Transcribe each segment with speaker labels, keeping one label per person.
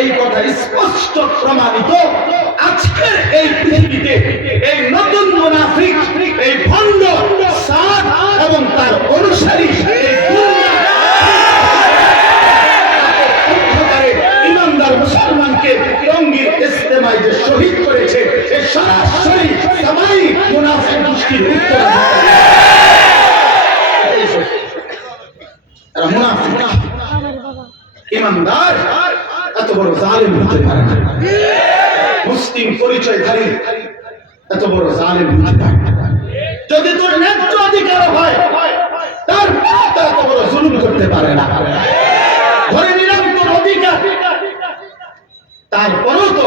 Speaker 1: এই কথা স্পষ্ট আজকের এই এই এই ভণ্ড এবং তার অনুসারী দুনিয়া অন্ধকারে ইমানদার মুসলমানকে টঙ্গীর ইস্তেমায় যে শহীদ করেছে এ সরাসরি সবাই ইমানদার, এত বড় জালেম হতে পারে না। মুসলিম পরিচয়ধারী এত বড় জালেম হতে পারে যদি তোর ন্যায্য অধিকার হয়, তার এত বড় জুলুম করতে পারে না। ধরে নিলাম তোর অধিকার। তারপরেও তো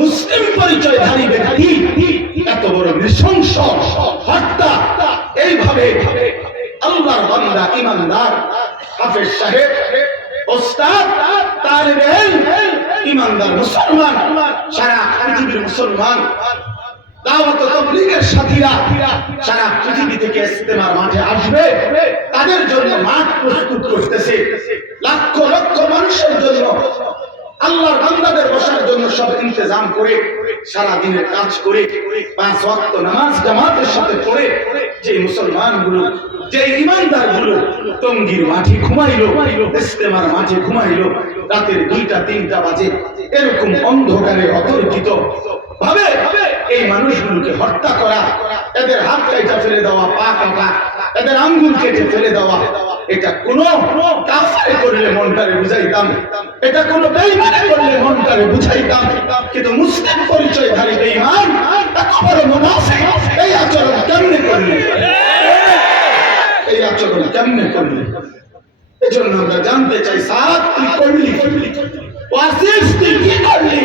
Speaker 1: মুসলিম পরিচয়ধারী ব্যক্তি এত বড় নৃশংস হত্যা। এইভাবে আল্লাহর বান্দা, ইমানদার, হাফেজ সাহেব মুসলমান সাথীরা থেকে মাঠে আসবে। তাদের জন্য মাঠ লক্ষ লক্ষ মানুষের জন্য আল্লাহর বান্দাদের বসার জন্য সব ইন্তজাম করে সারা দিনের কাজ করে, পাঁচ ওয়াক্ত নামাজ জামাতের সাথে পড়ে যে মুসলমানগুলো যে ইমানদারগুলো টঙ্গির মাঠে ঘুমাইলো, ইস্তেমার মাঠে ঘুমাইলো, রাতের দুইটা, তিনটা বাজে, এরকম অন্ধকারে অতর্কিত ভাবে এই মানুষগুলোকে হত্যা করা, এদের হাত কাটা ফেলে দেওয়া, পা কাটা, এদের আঙ্গুল কেটে ফেলে দেওয়া এটা কোন কাফারে করলে মনটারে বুঝাইতাম। এটা কোন বেঈমানে করলে মনটারে বুঝাইতাম। কিন্তু মুসলিম পরিচয়ধারী বেঈমান এত বড় মুনাফিক এই আচরণ কেমনে করলে? এই আচরণ কেমনে করলে? এজন্য আমরা জানতে চাই সাত তুই করলি? ওয়াসিফ তুই কি করলি?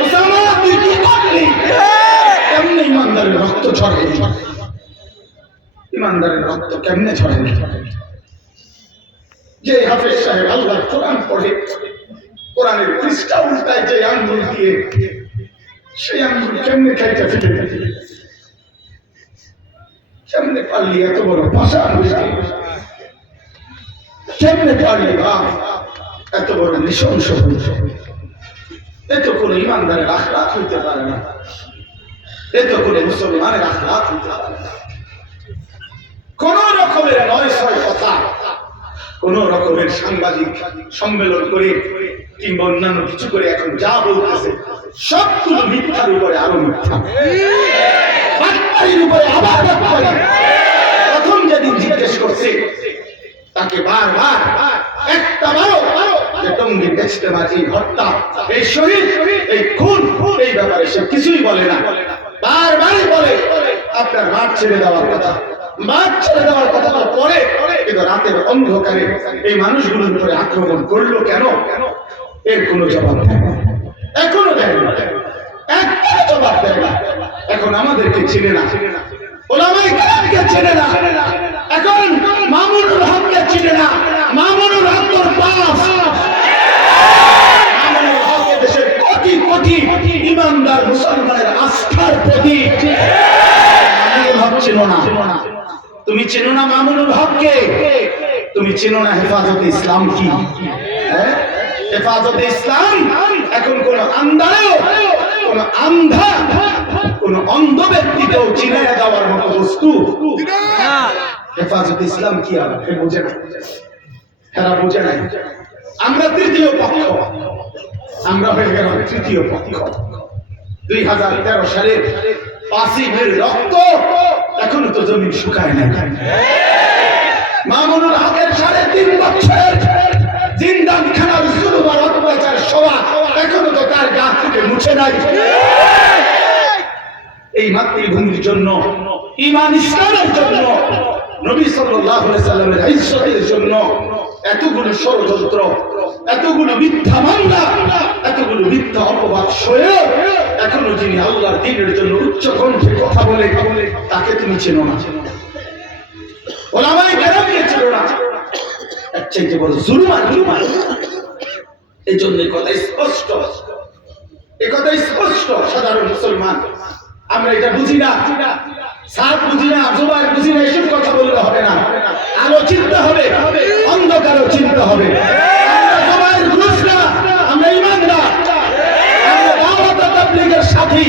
Speaker 1: ওসামা তুই কি করলি? কেমনে ইমানদারের রক্ত ছড়াই ইমানদারের রক্ত কেমনে ছড়াই যে হাফেজ সাহেব আল্লাহ কোরআন পড়ে, কোরআনের পৃষ্ঠা উল্টায় যে আঙ্গুল দিয়ে, সেই আঙ্গুল কেমনে খাইতে ফেলে কেমনে পারলি এত বড় ভাষা কেমনে পারলি বাপ এত বড় নৃশংস হয়েছে তো কোনো ইমানদারের আখলাখ হইতে পারে না। এ তো কোনো মুসলমানের আখলাখ হইতে পারে না। কোন কথা কোন রকমের সাংবাদিক সম্মেলন করে কিংবা অন্যান্য কিছু করে এখন যা বলতেছে সবগুলো মিথ্যার উপরে আরও মিথ্যা। প্রথম যেদিন জিজ্ঞেস করছে, তাকে বারবার একটা বারো টঙ্গি বেচতে হত্যা, এই শহীদ এই খুন, এই ব্যাপারে সে কিছুই বলে না। বারবারই বলে, আপনার মাঠ ছেড়ে দেওয়ার কথা। মাঠ ছেড়ে দেওয়ার কথা পরে, কিন্তু রাতের অন্ধকারে এই মানুষগুলোর উপরে আক্রমণ করল কেন? এর কোনো জবাব দেয় না। এখনও দেয় না। একটা জবাব দেয় না। এখন আমাদেরকে চিনে না। ওলামাই কালামকে চেনে না। চেনো না মামুনুল হককে? তুমি চেনো না হেফাজতে ইসলাম কি? হ্যাঁ? হেফাজতে ইসলাম? এখন কোন আন্দারেও কোন আন্ধা, কোন অন্ধ ব্যক্তিকেও চিনে দেওয়ার মতো বস্তু? হেফাজত ইসলাম কি হে বোঝে না এরা বোঝে নাই। আমরা তৃতীয় পক্ষ। আমরা হয়ে গেলাম তৃতীয় পক্ষ। দুই হাজার তেরো সালের মের রক্ত এখনও তো জমি শুকায় না মামুনুল হকের সাড়ে তিন বছরের জিন্দান খানার জুলুম আর অত্যাচার সভা এখনও তো তার গা থেকে মুছে নাই। এই মাতৃভূমির জন্য ইমান ইসলামের জন্য, নবী আলাইহি সাল্লামের ইজ্জতের জন্য এতগুলো ষড়যন্ত্র এতগুলো মিথ্যা মামলা, এতগুলো মিথ্যা অপবাদ সয়ে এখনও যিনি আল্লাহর দিনের জন্য উচ্চ কণ্ঠে কথা বলে, তাকে তুমি চেনো না। ওলামাই না। চাইতে এই জন্য কথা স্পষ্ট। এ কথা স্পষ্ট, সাধারণ মুসলমান। আমরা এটা বুঝি না। সাত বুঝি না বুঝি না, এসব কথা বললে হবে না আলো চিনতে হবে অন্ধকারও চিনতে হবে আমরা জুবাইর ঘুষ না আমরা ইমানদার আমরা দাওয়াত ও তাবলীগের সাথী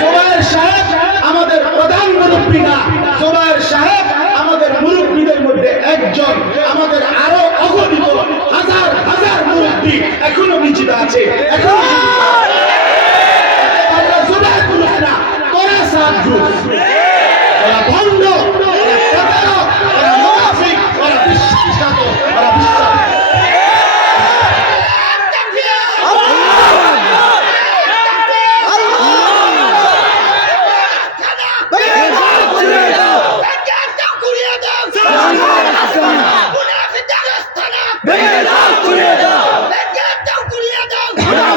Speaker 1: জুবাইর সাহেব আমাদের প্রধান মুরব্বী না জুবাইর সাহেব আমাদের মুরব্বীদের মধ্যে একজন আমাদের আরও অগণিত হাজার হাজার মুরব্বী এখনও নিশ্চিত আছে এখনও জীবিত আছে। আমরা জুবাইর গ্রুপ না তোরা সাত গ্রুপ ওরা ভণ্ড ওরা প্রতারক ওরা মুনাফিক ওরা বিশ্বাসঘাতক ওরা বিশ্বাস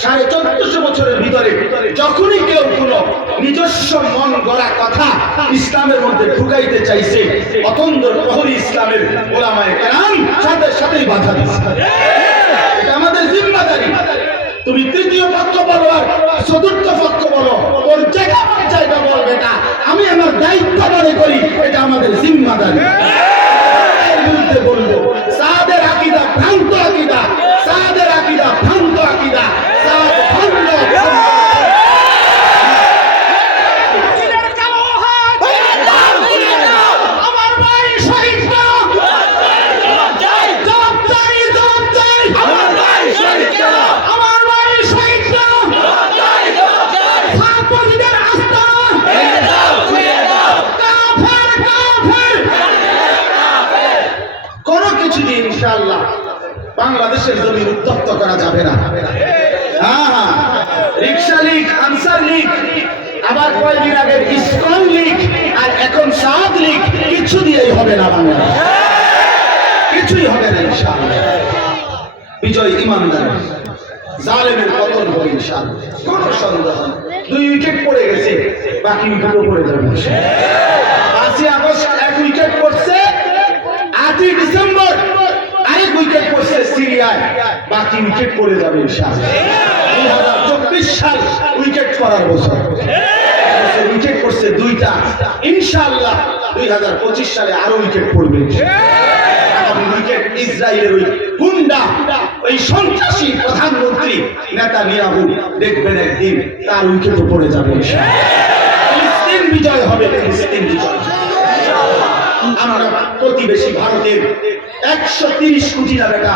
Speaker 1: সাড়ে চোদ্দশো বছরের ভিতরে যখনই কেউ কোনো নিজস্ব মন গড়া কথা ইসলামের মধ্যে ঢুকাইতে চাইছে, অতন্দ্র প্রহরী ইসলামের ওলামায় কেরাম সাথে সাথেই বাধা দিচ্ছে আমাদের জিম্মাদারি। তুমি তৃতীয় পক্ষ বলো আর চতুর্থ পক্ষ বলো। ওর জায়গা জায়গা বলবে না আমি আমার দায়িত্ব মনে করি, এটা আমাদের জিম্মাদারি এর বিরুদ্ধে বলব সাদের আকিদা ভ্রান্ত আকিদা সাদের আকিদা ভ্রান্ত আকিদা সাদ ভণ্ড আমার ভাই শহীদ না জবাব চাই জবাব চাই আমার ভাই শহীদ না আমার ভাই শহীদ না সাপোজিটের আস্থা কাফের কাফের কোনো কিছু দিয়ে ইনশাআল্লাহ বাংলাদেশের জমি উত্তপ্ত করা যাবে না হ্যাঁ হ্যাঁ রিক্সা লীগ আনসার লীগ, আবার কয়েকদিন আগের ইসকন লীগ আর এখন সাত লীগ, কিছু দিয়েই হবে না বাংলা কিছুই হবে না ইনশাআল্লাহ। বিজয় ইমানদার, জালেমের পতন হবে ইনশাআল্লাহ। কোনো সন্দেহ দুই উইকেট পড়ে গেছে বাকি উইকেটও পড়ে যাবে পাঁচই আগস্ট এক উইকেট পড়ছে, আটই ডিসেম্বর আরেক উইকেট পড়ছে সিরিয়ায়, বাকি উইকেট পড়ে যাবে ইনশাআল্লাহ। চব্বিশ সাল উইকেট করার বছর। উইকেট পড়ছে দুইটা। ইনশাআল্লাহ দুই হাজার পঁচিশ সালে আরও উইকেট পড়বে। উইকেট ইসরায়েলের ওই গুন্ডা, ওই সন্ত্রাসী প্রধানমন্ত্রী নেতা নিয়াহু দেখবেন একদিন তার উইকেটও পড়ে যাবে। ফিলিস্তিন বিজয় হবে, ফিলিস্তিন বিজয়। আমরা প্রতিবেশী ভারতের একশো তিরিশ কোটি না বেটা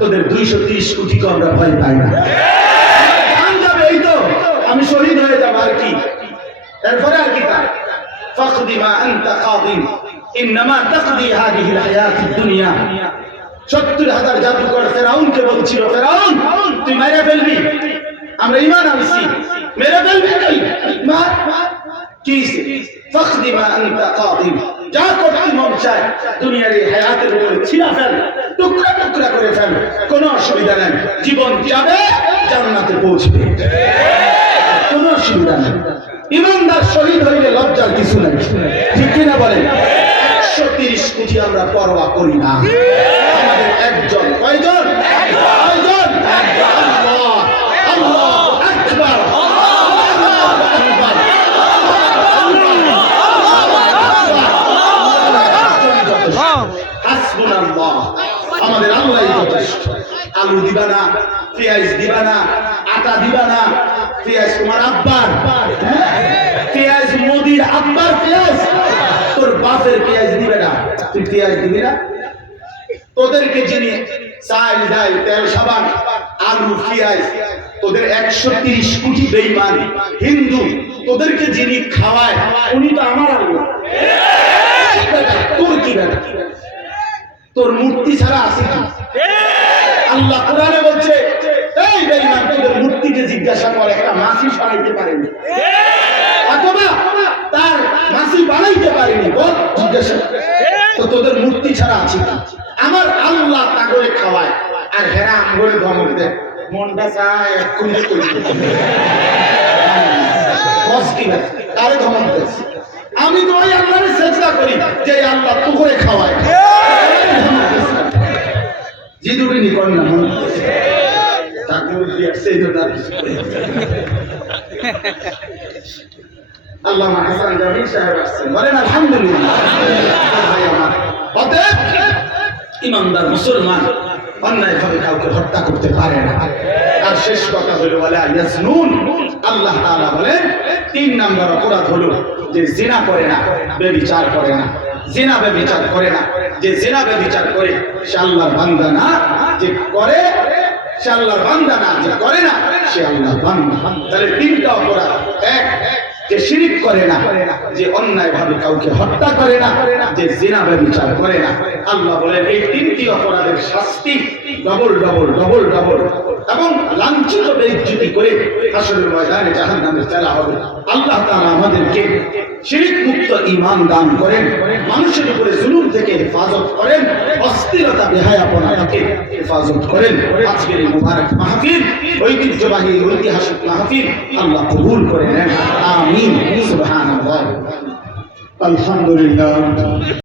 Speaker 1: তোদের দুইশো তিরিশ কোটিকে আমরা ভয় পাই না। আমি শহীদ হয়ে যাবো আর কি এরপরে আর কি তার فاقض ما أنت قاض إنما تقضي هذه الحياة الدنيا সত্তর হাজার জাদুকর ফেরাউনকে বলছিল ফেরাউন তুই মেরে ফেলবি আমরা ইমান আনছি মেরে ফেলবি তুই মার কি ফখদি মা আনতা কাদিম যা করতে মন চায় দুনিয়ার এই হায়াতের উপরে ছিঁড়া ফেল টুকরা টুকরা করে ফেল কোনো অসুবিধা নেই জীবন যাবে জান্নাতে পৌঁছবে কোনো অসুবিধা নেই ইমানদার শহীদ হইলে লজ্জার কিছু নেই ঠিক কিনা বলেন একশো তিরিশ কোটি আমরা পরোয়া করি না আমাদের একজন কয়জন কয়জন আল্লাহ আল্লাহ আল্লাহু হাসবুনাল্লাহ আমাদের আল্লাহই যথেষ্ট আলু দিবা না পেঁয়াজ দিবা না আটা দিবা তোমার আব্বার? মোদির আব্বার তোর বাপের দিবে না? তুই দিবি না? তোদেরকে যিনি চাল, ডাল, তেল, সাবান, আলু তোদের একশো তিরিশ কোটি বেইমান হিন্দু, তোদেরকে যিনি খাওয়ায়, উনি তো আমার কি তোর কি? তোর মূর্তি ছাড়া কি? আল্লাহ কোরআনে বলছে, এই বেঈমান, তোদের মূর্তিকে জিজ্ঞাসা করে একটা মাসি বানাইতে পারেনি। অথবা তার মাসি বানাইতে পারেনি বল জিজ্ঞাসা তো তোদের মূর্তি ছাড়া আছে আমার আল্লাহ তাগরে খাওয়ায় আর হেরা আমগরে ধমক দেয়। মনটা চায় এক্ষুনি করে ধমক দেয়? আমি তো ওই আল্লাহরে চেষ্টা করি যে আল্লাহ তু করে খাওয়ায় জিদুরি নিকন না মনে ইমানদার মুসলমান অন্যায়ভাবে কাউকে হত্যা করতে পারে না। আর শেষ কথা হলো ইয়াসনুন আল্লাহ তাআলা বলেন, তিন নাম্বার অপরাধ হলো যে জিনা করে না, বেবিচার করে না। জিনা বেবিচার করে না, যে জিনা বেবিচার করে, সে আল্লাহর বান্দা না, যে করে সে আল্লাহর বান্দা না যে করে না সে আল্লাহর বান্দা। তাহলে তিনটা অপরাধ। এক যে শিরিক করে না, যে অন্যায় ভাবে কাউকে হত্যা করে না, যে জিনা ব্যবচার করে না। আল্লাহ বলেন, এই তিনটি অপরাধের শাস্তি ডবল ডবল ডবল ডবল এবং লাঞ্ছিত বেজ্জুতি করে আসলে ময়দানে জাহান্নামে ফেলা হবে। আল্লাহ তাআলা আমাদেরকে শিরিক মুক্ত ঈমান দান করেন, মানুষের উপরে জুলুম থেকে হেফাজত করেন, অস্থিরতা বেহায়াপনা থেকে হেফাজত করেন। আজকের মুবারক মাহফিল, ঐতিহ্যবাহী, ঐতিহাসিক মাহফিল আল্লাহ কবুল করে নেন। আমিন সুবহানাল্লাহ।
Speaker 2: আলহামদুলিল্লাহ।